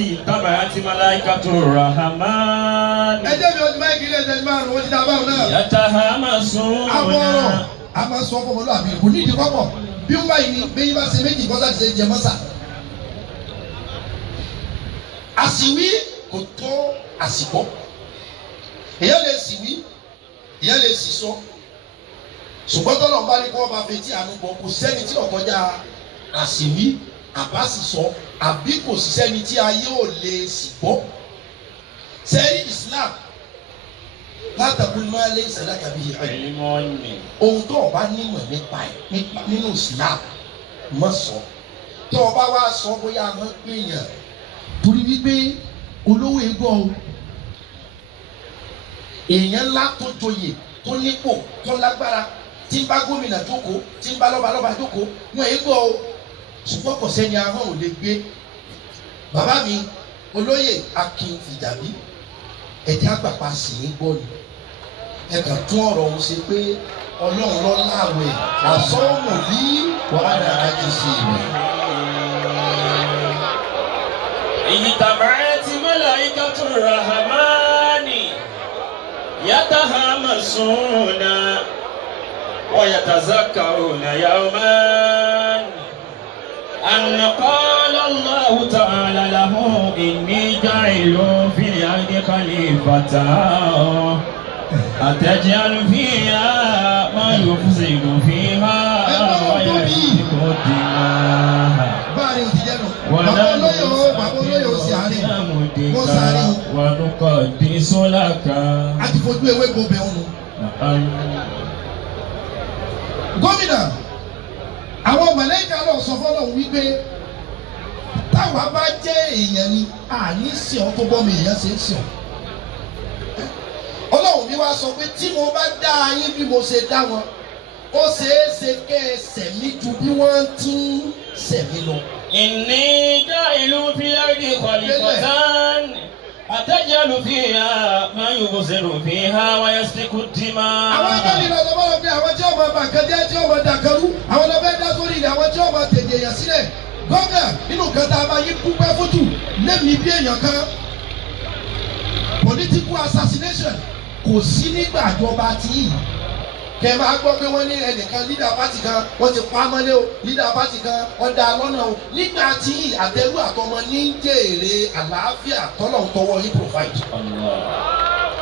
التي اتبعت ملائكة الرحمن يتهامسون a máa sọ fún ọmọlúwàbí kò ní ìdí kọ́kọ́ bí wọ́n báyìí ní bẹ́yìn bá ṣe méjì kọ́sá ti ṣe jẹ mọ́sà. àsìwí kò tó àsìkò èyàn lè sìwí èyàn lè sísọ ṣùgbọ́n tọ́lọ̀ ń bá ní kí wọ́n bá fetí àánú gbọ́ kò sẹ́ni tí ọ̀kọ́jà àsìwí àbá sísọ àbí kò sí sẹ́ni tí ayé ò lè sì gbọ́. sẹ́yìn Islam látàkùn máa lé ìsàlákà bíi ohun tó o bá nímọ̀ nípa ẹ̀ nínú Islam mọ̀ sọ tó o bá wá sọ bóyá a máa gbìyàn torí wípé olówó egbò èèyàn ńlá tó joyè tó nípò tó lágbára tí ń bá gómìnà jókòó tí ń bá lọ́balọ́ba jókòó wọn egbò ṣùgbọ́n kò sẹ́ni ahọ́n ò lè gbé. bàbá mi olóyè Akin Fijabi ẹ̀jẹ̀ àgbàpá sì ń gbọ́ ni ẹ kàn tún ọ̀rọ̀ òun ṣe pé ọlọ́run lọ láàwẹ̀ àsọ́ọ̀mù bí wàhálà àti ṣe rẹ̀. اجتمعت ملائكة الرحمن يتهامسون ويتذكرون يوما أن قال الله تعالى له إني جاعل في الأرض خليفة أتجعل فيها ما يفسد فيها ويسفك الدماء ونقدس لك. gómìnà àwọn mọ̀lẹ́kà lọ sọ fọlọ́run wípé táwa bá jẹ́ èèyàn ni àní sí ọ tó bọ́ mi èèyàn ṣe ń sìn ọ́. Ọlọ́run mi wá sọ pé tí mo bá dá yín bí mo ṣe dá wọn ó ṣeé ṣe kẹ́ ẹ sẹ̀mí ju bí wọ́n ti ń sẹ̀mí lọ. Inni ja'ilu fil ardi khalifatan atajalu fiha man yufsidu fiha wa yasfiku ad-dimaa. àwọn ẹgbẹ́ nínú ọ̀sán bọ́lá pé àwọn tí wọ́n máa bà kan jẹ́ tí wọ́n máa dàkẹ́rú àwọn ọlọ́fẹ́ dá sórí ilẹ̀ àwọn tí wọ́n máa tètè èèyàn sílẹ̀. gómìnà nínú nǹkan tá a bá yín dúpẹ́ fótó lẹ́mìí bí èèyàn kan political assassination kò sí nígbà ìjọba tí yìí kẹ máa gbọ́ pé wọ́n ní ẹnìkan leader party kan wọ́n ti pa mọ́lé o leader party kan wọ́n dá lọ́nà o nígbà tí àtẹrù àtọmọ ní jèrè àlàáfíà tọ́lọ̀ ń tọwọ́ yín provide.